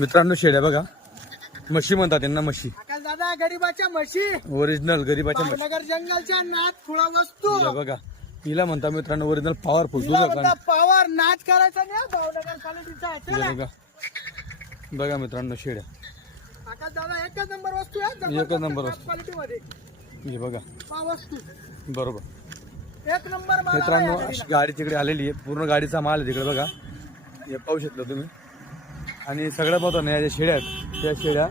मित्रांनो शेळ्या बघा, म्हशी म्हणतात त्यांना, म्हशी आकाश दादा गरीबाच्या म्हशी, ओरिजिनल गरीबाच्या म्हशी. भावनगर जंगलच्या नाद खुळा वस्तू, हिला बघा, हिला म्हणता मित्रांनो ओरिजिनल पॉवरफुल. हिला म्हणतात पॉवर. नाच करायचा नाही भावनगर क्वालिटीचा आहे. चला. बघा बघा मित्रांनो शेळ्या, आकाश दादा एकच नंबर वस्तू आहे, एकच नंबर वस्तू. क्वालिटी मध्ये हे बघा पा वस्तू बरोबर. एक नंबर माल मित्रांनो आहे. अशी गाडी तिकडे आलेली आहे, पूर्ण गाडीचा माल आहे तिकडे बघा, हे पाहू शकता तुम्ही. आणि सगळ्यात महत्त्वाचं या ज्या शेळ्या आहेत त्या शेळ्या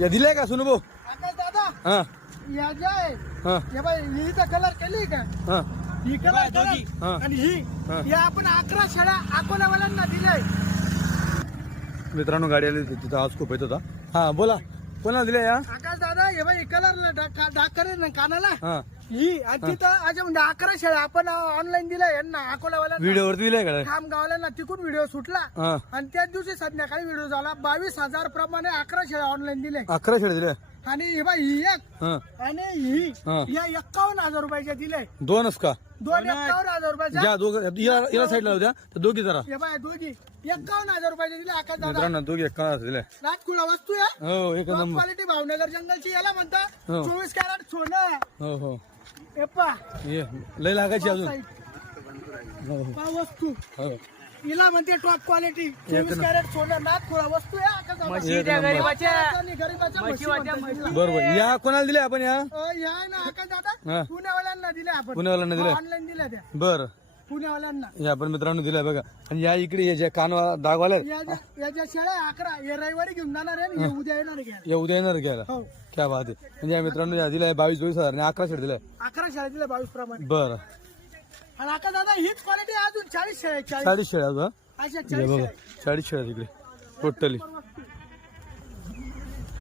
या दिल्या का सुनू भाऊ? आकाश दादा हा या जे आहे हा हे बाई हिचा कलर केली का, हा ही कलर हा. आणि ही हा. या आपण 11 शेळ्या अकोल्यावाल्यांना दिलाय. मित्रांनो गाडी आली होती, तिथं आज खूप येत होता. हा बोला, कोणाला दिल्या या? आकाश दादा हे बाई कलर डाक करेल ना कानाला हा ही आणि तिथं अशा म्हणजे 11 शेळ्या आपण ऑनलाईन दिलाय यांना अकोल्यावाल्यांना, व्हिडिओवरती दिल्या का? खामगावल्यांना. तिकून व्हिडिओ सुटला हा आणि त्याच दिवशी संध्याकाळी व्हिडिओ झाला. 22,000 प्रमाणे 11 शेळ्या ऑनलाईन दिले. 11 शेळ्या दिल्या. आणि हे बाई ही एक हा आणि ही हा. या 51,000 रुपयाच्या दिले. दोनच का? दोन 51,000 रुपयाच्या. ज्या दोघं याला साईडला होत्या तर दोघी जरा. हे बाय दोघी 51,000 रुपयाचे दिले. आकाश दादा मित्रांनो दोघी 11 दिल्या. राजकुळा वस्तू आहे, हो एक नंबर. क्वालिटी भावनगर जंगलची. याला म्हणता हो. 24 कॅरेट सोनं. हो हो एप्पा ये लय लागायची अजून. हो हो पा वस्तू हो हिला म्हणते टॉप क्वालिटी. 24 कॅरेट सोनं नाथखुळा वस्तू आहे. आकाश दादा एक नंबर. गरीबाच्या म्हशी म्हणतात. बरोबर. या कोणाला दिल्या आपण या? या ना आकाश हा. दादा पुण्यावाल्यांना दिले आपण. पुण्यावाल्यांना दिल्या? ऑनलाईन दिल्या त्या बर पुण्यावाल्यांना. या आपण मित्रांनो दिल्या बघा. आणि या इकडे हे ज्या कानवा दागवाल्या याच्या शेळ्या 11 हे रविवारी घेऊन जाणार आहे आणि हे उद्या येणार आहे घ्यायला. या उद्या येणार घ्यायला. हो क्या बात आहे. म्हणजे या मित्रांनो या दिल्या 22,000 आणि 11 शेळ्या दिल्या. 11 शेळ्या दिल्या 22 प्रमाणे. बर आणि आकाश दादा हीच क्वालिटी अजून 40 शेळ्या 40 शेळ्या अजून. अशा हे 40 बघा शेळ्या. 40 शेळ्या तिकडे टोटली.